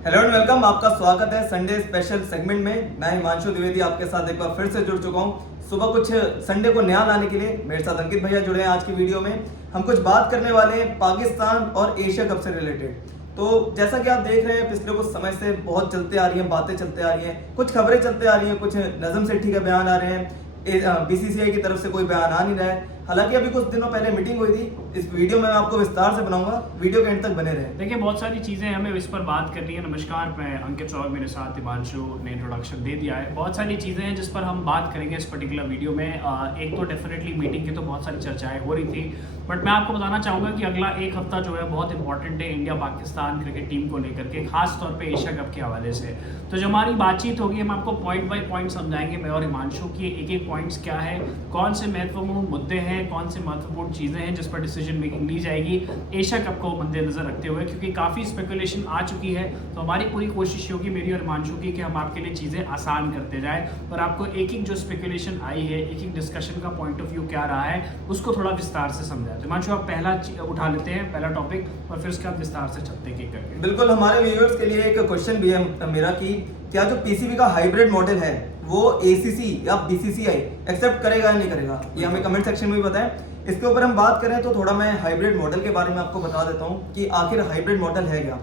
Hello and welcome, आपका स्वागत है संडे स्पेशल सेगमेंट में। मैं हिमांशु द्विवेदी आपके साथ एक बार फिर से जुड़ चुका हूं। सुबह कुछ संडे को नया लाने के लिए मेरे साथ अंकित भैया जुड़े हैं। आज की वीडियो में हम कुछ बात करने वाले हैं पाकिस्तान और एशिया कप से रिलेटेड। तो जैसा कि आप देख रहे हैं, पिछले कुछ समय से बहुत चलते आ रही हैं, बातें चलते आ रही हैं, कुछ खबरें चलते आ रही हैं, कुछ नजम सेठी के बयान आ रहे हैं, बीसीसीआई की तरफ से कोई बयान आ नहीं रहा है। हालांकि अभी कुछ दिनों पहले मीटिंग हुई थी, इस वीडियो में मैं आपको विस्तार से बनाऊंगा, वीडियो के एंड तक बने रहे। देखिए, बहुत सारी चीज़ें हमें इस पर बात करनी है। नमस्कार, मैं अंकित और मेरे साथ हिमांशु ने इंट्रोडक्शन दे दिया है। बहुत सारी चीज़ें हैं जिस पर हम बात करेंगे इस पर्टिकुलर वीडियो में। एक तो डेफिनेटली मीटिंग की तो बहुत सारी चर्चाएं हो रही थी, बट मैं आपको बताना चाहूँगा कि अगला एक हफ्ता जो है बहुत इंपॉर्टेंट है इंडिया पाकिस्तान क्रिकेट टीम को लेकर के, खास तौर पे एशिया कप के हवाले से। तो जो हमारी बातचीत होगी, हम आपको पॉइंट बाय पॉइंट समझाएंगे, मैं और हिमांशु, की एक एक पॉइंट्स क्या है, कौन से महत्वपूर्ण मुद्दे हैं, कौन से महत्वपूर्ण चीज़ें हैं जिस पर डिसीजन मेकिंग ली जाएगी एशिया कप को मद्देनजर रखते हुए, क्योंकि काफ़ी स्पेकुलेशन आ चुकी है। तो हमारी पूरी कोशिश होगी, मेरी और हिमांशु की, कि हम आपके लिए चीज़ें आसान करते जाएं और आपको एक एक जो स्पेकुलेशन आई है, एक एक डिस्कशन का पॉइंट ऑफ व्यू क्या रहा है, उसको थोड़ा विस्तार से समझाएं। तो हिमांशु, आप पहला उठा लेते हैं, पहला टॉपिक, और फिर उसके बाद विस्तार से चलते हैं करके। बिल्कुल, हमारे व्यूअर्स के लिए एक क्वेश्चन भी है मेरा कि क्या जो पीसीबी का हाइब्रिड मॉडल है वो एसीसी या बीसीसीआई एक्सेप्ट करेगा या नहीं करेगा, ये हमें कमेंट सेक्शन में भी बताएं। इसके ऊपर हम बात करें तो थोड़ा मैं हाइब्रिड मॉडल के बारे में आपको बता देता हूँ कि आखिर हाइब्रिड मॉडल है क्या।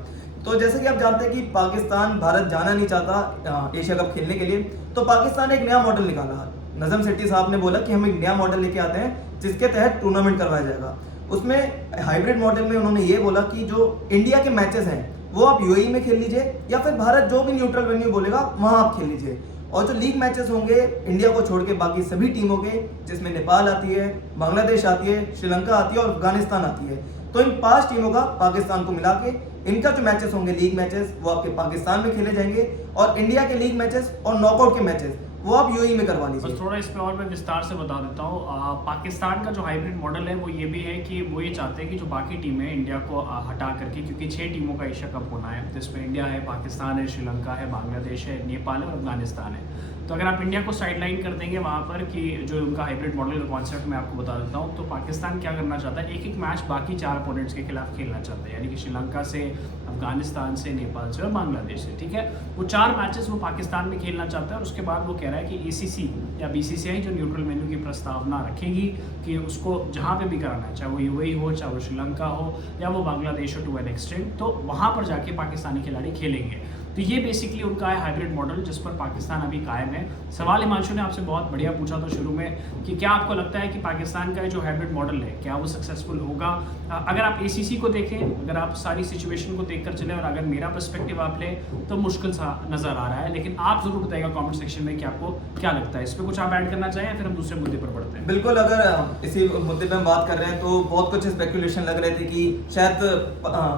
तो जैसे कि आप जानते हैं कि पाकिस्तान, भारत जाना नहीं चाहता एशिया कप खेलने के लिए, तो पाकिस्तान ने एक नया मॉडल निकाला। नजम सेठी साहब ने बोला कि हम एक नया मॉडल लेके आते हैं जिसके तहत टूर्नामेंट करवाया जाएगा। उसमें हाइब्रिड मॉडल में उन्होंने ये बोला कि जो इंडिया के मैचेस हैं वो आप यूएई में खेल लीजिए, या फिर भारत जो भी न्यूट्रल वेन्यू बोलेगा वहां आप खेल लीजिए। और जो लीग मैचेस होंगे इंडिया को छोड़ के बाकी सभी टीमों के, जिसमें नेपाल आती है, बांग्लादेश आती है, श्रीलंका आती है और अफगानिस्तान आती है, तो इन 5 टीमों का पाकिस्तान को मिला के इनका जो मैचेस होंगे लीग मैचेस वो आपके पाकिस्तान में खेले जाएंगे, और इंडिया के लीग मैचेस और नॉकआउट के मैचेस वो आप यूएई में करवा लीजिए। बस थोड़ा इस पे और मैं विस्तार से बता देता हूँ। पाकिस्तान का जो हाइब्रिड मॉडल है वो ये भी है कि वो ये चाहते हैं कि जो बाकी टीमें हैं इंडिया को हटा करके, क्योंकि 6 टीमों का एशिया कप होना है जिसमें इंडिया है, पाकिस्तान है, श्रीलंका है, बांग्लादेश है, नेपाल है और अफगानिस्तान है। तो अगर आप इंडिया को साइडलाइन कर देंगे वहाँ पर, कि जो उनका हाइब्रिड मॉडल का कॉन्सेप्ट मैं आपको बता देता हूँ, तो पाकिस्तान क्या करना चाहता है, एक एक मैच बाकी 4 अपोनेंट्स के खिलाफ खेलना चाहते हैं, यानी कि श्रीलंका से, अफगानिस्तान से, नेपाल से और बांग्लादेश से। ठीक है, वो 4 मैचेस वो पाकिस्तान में खेलना चाहता है, और उसके बाद वो कह रहा है कि एसीसी या बीसीसीआई जो न्यूट्रल वेन्यू की प्रस्तावना रखेगी कि उसको जहाँ पे भी कराना है, चाहे वो यूएई हो, चाहे वो श्रीलंका हो, या वो बांग्लादेश हो टू एन एक्सटेंट, तो वहाँ पर जाके पाकिस्तानी खिलाड़ी खेलेंगे। तो ये बेसिकली उनका है हाइब्रिड मॉडल, जिस पर पाकिस्तान अभी कायम है। सवाल हिमांशु ने आपसे बहुत बढ़िया पूछा था शुरू में कि क्या आपको लगता है कि पाकिस्तान का जो हाइब्रिड मॉडल है क्या वो सक्सेसफुल होगा। अगर आप एसीसी को देखें, अगर आप सारी सिचुएशन को देखकर चले, और अगर मेरा पर्सपेक्टिव आप लें, तो मुश्किल सा नजर आ रहा है। लेकिन आप जरूर बताइएगा कॉमेंट सेक्शन में कि आपको क्या लगता है। इस पर कुछ आप ऐड करना चाहें, फिर हम दूसरे मुद्दे पर बढ़ते हैं। बिल्कुल, अगर इसी मुद्दे पे हम बात कर रहे हैं तो बहुत कुछ स्पेकुलेशन लग रहे थे कि शायद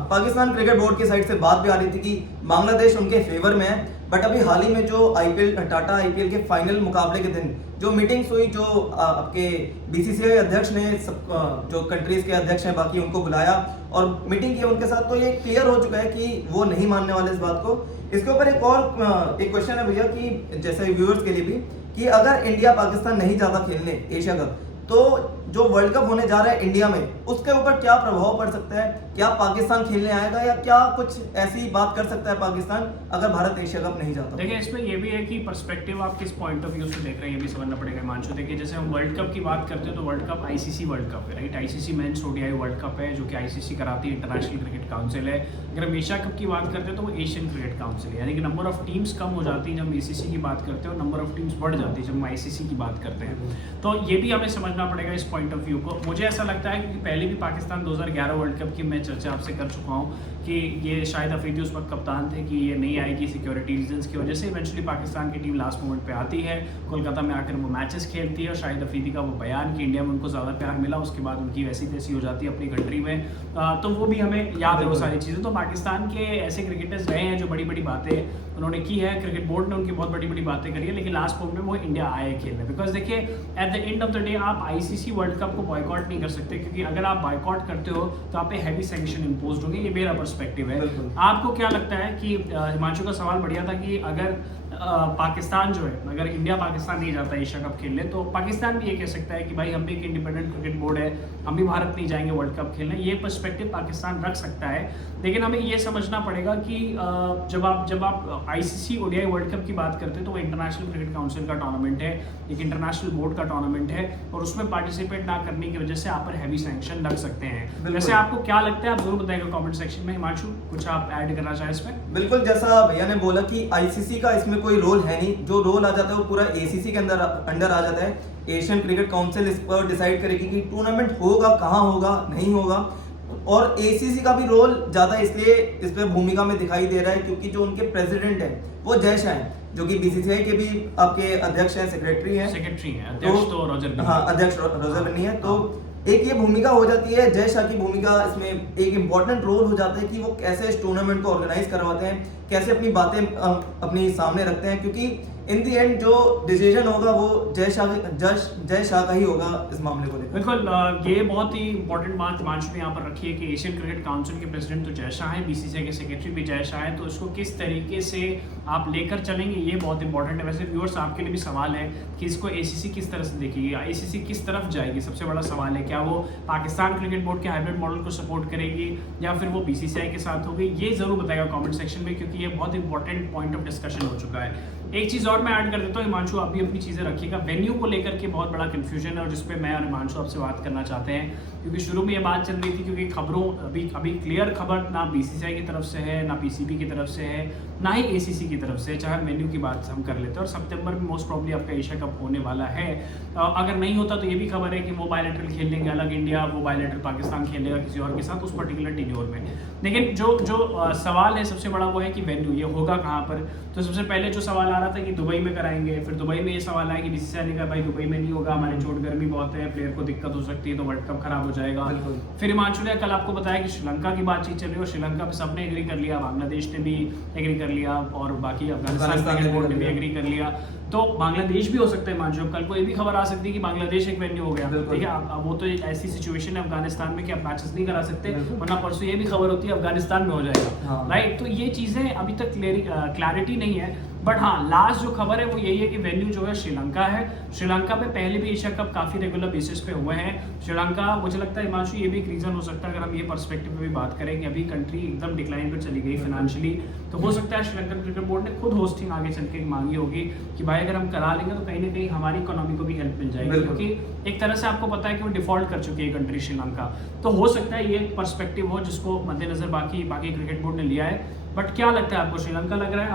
पाकिस्तान क्रिकेट बोर्ड की साइड से बात भी आ रही थी कि बांग्लादेश उनके फेवर में है। बट अभी हाल ही में जो आईपीएल, टाटा आईपीएल के फाइनल मुकाबले के दिन जो मीटिंग्स हुई, जो आपके बीसीसीआई अध्यक्ष ने जो कंट्रीज के अध्यक्ष हैं बाकी उनको बुलाया और मीटिंग की उनके साथ, तो ये क्लियर हो चुका है कि वो नहीं मानने वाले इस बात को। इसके ऊपर एक क्वेश्चन है भैया, कि जैसे व्यूअर्स के लिए भी, कि अगर इंडिया पाकिस्तान नहीं जाता खेलने एशिया कप, तो जो वर्ल्ड कप होने जा रहा है इंडिया में, उसके ऊपर क्या प्रभाव पड़ सकता है? क्या पाकिस्तान खेलने आएगा, या क्या कुछ ऐसी बात कर सकता है पाकिस्तान अगर भारत एशिया कप नहीं जाता? देखिए, इसमें ये भी है कि पर्सपेक्टिव आप किस पॉइंट ऑफ व्यू से देख रहे हैं, ये भी समझना पड़ेगा हिमांशु। देखिए, जैसे हम वर्ल्ड कप की बात करते हैं तो world cup ICC world cup है, right. ICC men's ODI world cup है जो कि आईसीसी कराती है, इंटरनेशनल क्रिकेट काउंसिल है। अगर हम एशिया कप की बात करते हैं तो वो एशियन क्रिकेट काउंसिल है, यानी कि नंबर ऑफ टीम्स कम हो जाती है जब हम एसीसी की बात करते हैं, और नंबर ऑफ टीम्स बढ़ जाती है जब हम आईसीसी की बात करते हैं। तो ये भी हमें समझना पड़ेगा इस पॉइंट ऑफ व्यू को। मुझे ऐसा लगता है कि पहले भी पाकिस्तान 2011 वर्ल्ड कप की मैं चर्चा आपसे कर चुका हूँ कि ये शायद अफरीदी उस वक्त कप्तान थे कि ये नहीं आएगी सिक्योरिटी रीजंस की वजह से। इवेंचुअली पाकिस्तान की टीम लास्ट मोमेंट पे आती है, कोलकाता में आकर वो मैचेस खेलती है, और शायद अफरीदी का वो बयान कि इंडिया में उनको ज़्यादा प्यार मिला, उसके बाद उनकी वैसी तैसी हो जाती है अपनी कंट्री में। तो वो भी हमें याद है वो सारी चीज़ें। तो पाकिस्तान के ऐसे क्रिकेटर्स रहे हैं जो बड़ी बड़ी बातें उन्होंने की है, क्रिकेट बोर्ड ने उनकी बहुत बड़ी बड़ी बातें करी है, लेकिन लास्ट मोमेंट में वो इंडिया आए खेलने। बिकॉज देखिए, at the end of the day आप आईसीसी वर्ल्ड कप को बॉयकॉट नहीं कर सकते, क्योंकि अगर आप बॉयकॉट करते हो तो आप पे हैवी सैंक्शन इंपोज होंगे। ये मेरा पर्सपेक्टिव है। आपको क्या लगता है कि हिमांशु का सवाल बढ़िया था कि अगर पाकिस्तान जो है, अगर इंडिया पाकिस्तान नहीं जाता एशिया कप खेलने, तो पाकिस्तान भी ये कह सकता है कि भाई हम भी एक इंडिपेंडेंट क्रिकेट बोर्ड है, हम भी भारत नहीं जाएंगे वर्ल्ड कप खेलने। ये पर्सपेक्टिव पाकिस्तान रख सकता है। लेकिन हमें ये समझना पड़ेगा कि जब आप आईसीसी ओडीआई वर्ल्ड कप की बात करते हैं तो वो इंटरनेशनल क्रिकेट काउंसिल का टूर्नामेंट है, एक इंटरनेशनल बोर्ड का टूर्नामेंट है, और उसमें पार्टिसिपेट ना करने की वजह से आप पर हैवी सैंक्शन लग सकते हैं। वैसे आपको क्या लगता है, आप जरूर बताइएगा कमेंट सेक्शन में। हिमांशु, कुछ आप ऐड करना चाहें इसमें? बिल्कुल, जैसा भैया ने बोला कि आईसीसी का इसमें कोई रोल है नहीं, जो रोल आ जाता है वो पूरा एसीसी के अंडर आ जाता है। एशियन क्रिकेट काउंसिल इस पर डिसाइड करेगी कि टूर्नामेंट होगा, कहाँ होगा, नहीं होगा। और एसीसी का भी रोल ज्यादा इसलिए इस पे भूमिका में दिखाई दे रहा है क्योंकि जो उनके प्रेसिडेंट है वो जय शाह हैं, जो कि बीसीसीआई के भी आपके अध्यक्ष हैं, सेक्रेटरी हैं, अध्यक्ष तो रॉजर बिन्नी। हाँ, अध्यक्ष रॉजर बिन्नी है। तो एक ये भूमिका हो जाती है, जय शाह की भूमिका इसमें एक इम्पॉर्टेंट रोल हो जाता है कि वो कैसे इस टूर्नामेंट को ऑर्गेनाइज करवाते हैं, कैसे अपनी बातें अपनी सामने रखते हैं, क्योंकि इन दी एंड जो डिसीजन होगा वो जय शाह का ही होगा इस मामले को लेकर। बिल्कुल, ये बहुत ही इंपॉर्टेंट बात हिमांशु ने यहाँ पर रखी है कि एशियन क्रिकेट काउंसिल के प्रेसिडेंट तो जय शाह है, बीसीसीआई के सेक्रेटरी भी जय शाह है, तो इसको किस तरीके से आप लेकर चलेंगे ये बहुत इंपॉर्टेंट है। वैसे व्यूअर्स, आपके लिए भी सवाल है कि इसको एसीसी किस तरह से देखेगी, आईसीसी किस तरफ जाएगी, सबसे बड़ा सवाल है। क्या वो पाकिस्तान क्रिकेट बोर्ड के हाइब्रिड मॉडल को सपोर्ट करेगी या फिर वो बीसीसीआई के साथ होगी, ये जरूर बताएगा कमेंट सेक्शन में, क्योंकि ये बहुत इंपॉर्टेंट पॉइंट ऑफ डिस्कशन हो चुका है। एक चीज़ और मैं ऐड कर देता हूँ, हिमांशु आप भी अपनी चीज़ें रखिएगा। वेन्यू को लेकर के बहुत बड़ा कन्फ्यूजन है और जिस पे मैं और हिमांशु आपसे बात करना चाहते हैं, क्योंकि शुरू में ये बात चल रही थी, क्योंकि खबरों अभी क्लियर खबर ना बीसीसीआई की तरफ से है, ना पीसीबी की तरफ से है, ना ही एसीसी की तरफ से। चाहे वेन्यू की बात हम कर लेते हैं, और सितंबर में मोस्ट प्रॉब्ली आपका एशिया कप होने वाला है। अगर नहीं होता तो ये भी खबर है कि वो बायलैटरल खेल लेंगे अलग इंडिया, वो बायलैटरल पाकिस्तान खेलेगा किसी और के साथ उस पर्टिकुलर टेन्योर में। लेकिन जो सवाल है सबसे बड़ा वो है कि वेन्यू ये होगा कहाँ पर। तो सबसे पहले जो सवाल आ रहा था कि दुबई में कराएंगे, फिर दुबई में ये सवाल आया कि बीसीसीआई ने कहा भाई दुबई में नहीं होगा, हमारे चोट गर्मी बहुत है, प्लेयर को दिक्कत हो सकती है, तो वर्ल्ड कप खराब हो जाएगा। फिर हिमांशु ने कल आपको बताया कि श्रीलंका की बातचीत चल रही है और श्रीलंका पे सबने एग्री कर लिया, बांग्लादेश ने भी एग्री कर लिया और बाकी अफगानिस्तान क्रिकेट बोर्ड ने भी एग्री कर लिया। तो बांग्लादेश भी हो सकता है हिमांशु, कल को ये भी खबर आ सकती है कि बांग्लादेश एक वेन्यू हो गया। ठीक है, अब वो तो ऐसी सिचुएशन है अफगानिस्तान में कि आप मैचेस नहीं करा सकते, वरना परसों ये भी खबर होती है अफगानिस्तान में हो जाएगा। राइट, तो ये चीज़ें अभी तक क्लैरिटी नहीं है। बट हाँ, लास्ट जो खबर है वो यही है कि वेन्यू जो है श्रीलंका है। श्रीलंका पे पहले भी एशिया कप काफ़ी रेगुलर बेसिस पे हुए हैं। श्रीलंका, मुझे लगता है हिमांशु, ये भी एक रीज़न हो सकता है अगर हम ये पर्सपेक्टिव में भी बात करें कि अभी कंट्री एकदम डिक्लाइन पर चली गई फाइनेंशियली, तो हो सकता है श्रीलंकन क्रिकेट बोर्ड ने खुद होस्टिंग आगे चल के मांगी होगी कि भाई अगर हम करा लेंगे तो कहीं ना कहीं हमारी इकोनॉमी को भी हेल्प मिल जाएगी, क्योंकि एक तरह से आपको पता है कि वो डिफॉल्ट कर चुकी है कंट्री श्रीलंका। तो हो सकता है ये एक पर्सपेक्टिव हो जिसको मद्देनजर बाकी क्रिकेट बोर्ड ने लिया है। बट क्या लगता है आपको, श्रीलंका लग रहा है?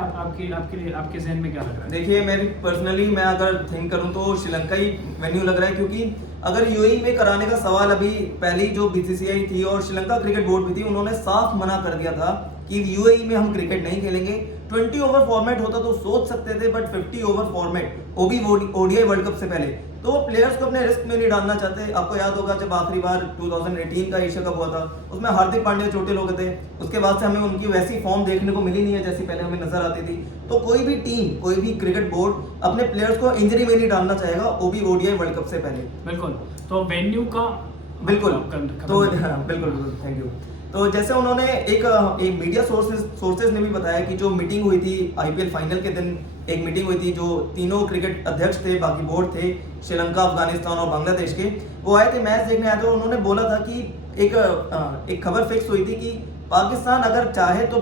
आपके जहन में क्या लग रहा है? देखिए, मेरी पर्सनली मैं अगर थिंक करूं तो श्रीलंका ही वेन्यू लग रहा है, क्योंकि अगर यूएई में कराने का सवाल अभी पहली जो बीसीसीआई थी और श्रीलंका क्रिकेट बोर्ड भी थी, उन्होंने साफ मना कर दिया था कि यूएई में हम क्रिकेट नहीं खेलेंगे। 20 ओवर फॉर्मेट होता तो सोच सकते थे, बट 50 ओवर फॉर्मेट, वो भी ओडीआई वर्ल्ड कप से पहले, तो वो प्लेयर्स को अपने रिस्क में नहीं डालना चाहते। आपको याद होगा जब आखिरी बार 2018 का एशिया कप हुआ था, उसमें हार्दिक पांड्या चोटिल हो गए थे, उसके बाद से हमें उनकी वैसी फॉर्म देखने को मिली नहीं है जैसी पहले हमें नजर आती थी। तो कोई भी टीम, कोई भी क्रिकेट बोर्ड अपने प्लेयर्स को इंजरी में नहीं डालना चाहेगा, वो भी ओडीआई वर्ल्ड कप से पहले। बिल्कुल, तो वेन्यू का बिल्कुल, तो बिल्कुल, थैंक यू। तो जैसे उन्होंने एक मीडिया सोर्सेज ने भी बताया कि जो मीटिंग हुई थी आईपीएल फाइनल के दिन, एक मीटिंग हुई थी, जो तीनों क्रिकेट अध्यक्ष थे, बाकी बोर्ड थे, श्रीलंका, अफगानिस्तान और बांग्लादेश के, वो आए थे मैच देखने आए थे। उन्होंने बोला था कि एक खबर फिक्स हुई थी कि पाकिस्तान अगर चाहे तो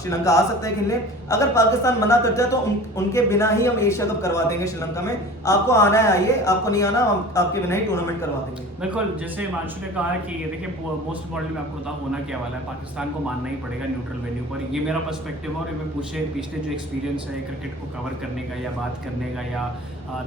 श्रीलंका आ सकता है खेलने, अगर पाकिस्तान मना करता है तो उनके बिना ही हम एशिया कप करवा देंगे श्रीलंका में। आपको आना है आइए, आपको नहीं आना हम आपके बिना ही टूर्नामेंट करवा देंगे। बिल्कुल, जैसे हिमांशु ने कहा है कि देखिए मोस्ट इम्पोर्टेंट मैं आपको बताऊँ होना क्या वाला है, पाकिस्तान को मानना ही पड़ेगा न्यूट्रल वेन्यू पर। ये मेरा पर्सपेक्टिव है और मैं पिछले जो एक्सपीरियंस है क्रिकेट को कवर करने का या बात करने का या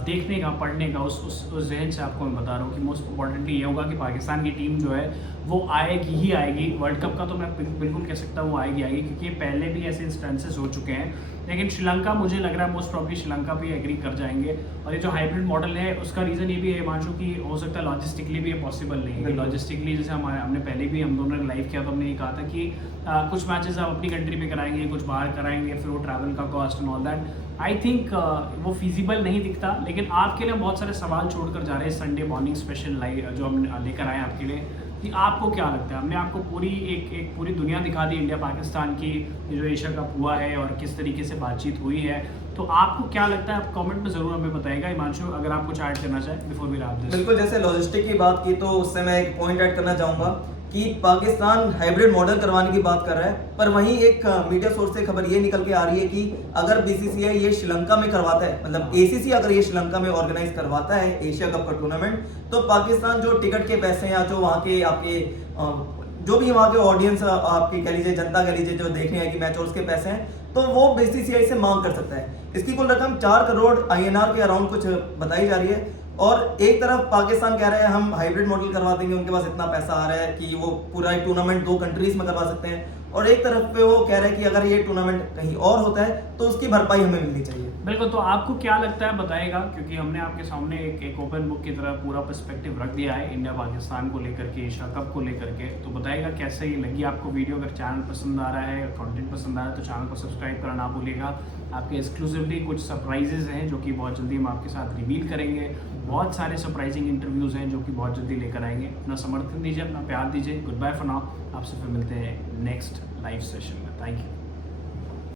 देखने का, पढ़ने का, उस जहन से आपको मैं बता रहा हूँ कि मोस्ट इम्पॉर्टेंटली ये होगा कि पाकिस्तान की टीम जो है वो आएगी ही आएगी। वर्ल्ड कप का तो मैं बिल्कुल कह सकता हूँ वो आएगी, क्योंकि पहले भी ऐसे इंस्टेंसेस हो चुके हैं। लेकिन श्रीलंका, मुझे लग रहा है मोस्ट प्रॉब्ली श्रीलंका पे एग्री कर जाएंगे। और ये जो हाइब्रिड मॉडल है उसका रीज़न ये भी है हिमांशु की, हो सकता है लॉजिस्टिकली भी ये पॉसिबल नहीं है। लॉजिस्टिकली जैसे हमने पहले भी हम दोनों ने लाइव किया तो हमने ये कहा था कि कुछ मैचेस आप अपनी कंट्री में कराएंगे, कुछ बाहर कराएंगे, फिर वो ट्रैवल का cost and all that. I think वो फिजिबल नहीं दिखता। लेकिन आपके लिए बहुत सारे सवाल छोड़कर जा रहे हैं संडे मॉर्निंग स्पेशल लाइव जो हम लेकर आए आपके लिए, कि आपको क्या लगता है। हमने आपको पूरी दुनिया दिखा दी इंडिया पाकिस्तान की, जो एशिया कप हुआ है और किस तरीके से बातचीत हुई है। तो आपको क्या लगता है, आप कमेंट में जरूर हमें बताइएगा। हिमांशु, अगर आप कुछ ऐड करना चाहें बिफोर वी रैप दिस। बिल्कुल, जैसे लॉजिस्टिक की बात की तो उससे मैं एक पॉइंट ऐड करना चाहूँगा कि पाकिस्तान हाइब्रिड मॉडल करवाने की बात कर रहा है, पर वहीं एक मीडिया सोर्स से खबर ये निकल के आ रही है कि अगर बीसीसीआई ये श्रीलंका में करवाता है, मतलब एसीसी अगर ये श्रीलंका में ऑर्गेनाइज करवाता है एशिया कप का टूर्नामेंट, तो पाकिस्तान जो टिकट के पैसे या जो वहाँ के आपके जो भी वहाँ के ऑडियंस आपकी कह लीजिए, जनता कह लीजिए, जो देखने आएगी मैच और उसके पैसे हैं, तो वो बीसीसीआई से मांग कर सकता है। इसकी कुल रकम 4 करोड़ INR के अराउंड कुछ बताई जा रही है। और एक तरफ पाकिस्तान कह रहा है हम हाइब्रिड मॉडल करवा देंगे, उनके पास इतना पैसा आ रहा है कि वो पूरा टूर्नामेंट 2 कंट्रीज में करवा सकते हैं, और एक तरफ पे वो कह रहे हैं कि अगर ये टूर्नामेंट कहीं और होता है तो उसकी भरपाई हमें मिलनी चाहिए। बिल्कुल, तो आपको क्या लगता है बताइएगा, क्योंकि हमने आपके सामने एक ओपन बुक की तरह पूरा पर्सपेक्टिव रख दिया है इंडिया पाकिस्तान को लेकर के, एशिया कप को लेकर के। तो बताइएगा कैसे ही लगी आपको वीडियो। अगर चैनल पसंद आ रहा है, कंटेंट पसंद आ रहा है, तो चैनल को सब्सक्राइब करना ना भूलिएगा। आपके एक्सक्लूसिवली कुछ सरप्राइजेज हैं जो कि बहुत जल्दी हम आपके साथ रिवील करेंगे। बहुत सारे सरप्राइजिंग इंटरव्यूज़ हैं जो कि बहुत जल्दी लेकर आएंगे। अपना समर्थन दीजिए, अपना प्यार दीजिए। Goodbye for now. आपसे फिर मिलते हैं नेक्स्ट लाइव सेशन में। Thank you.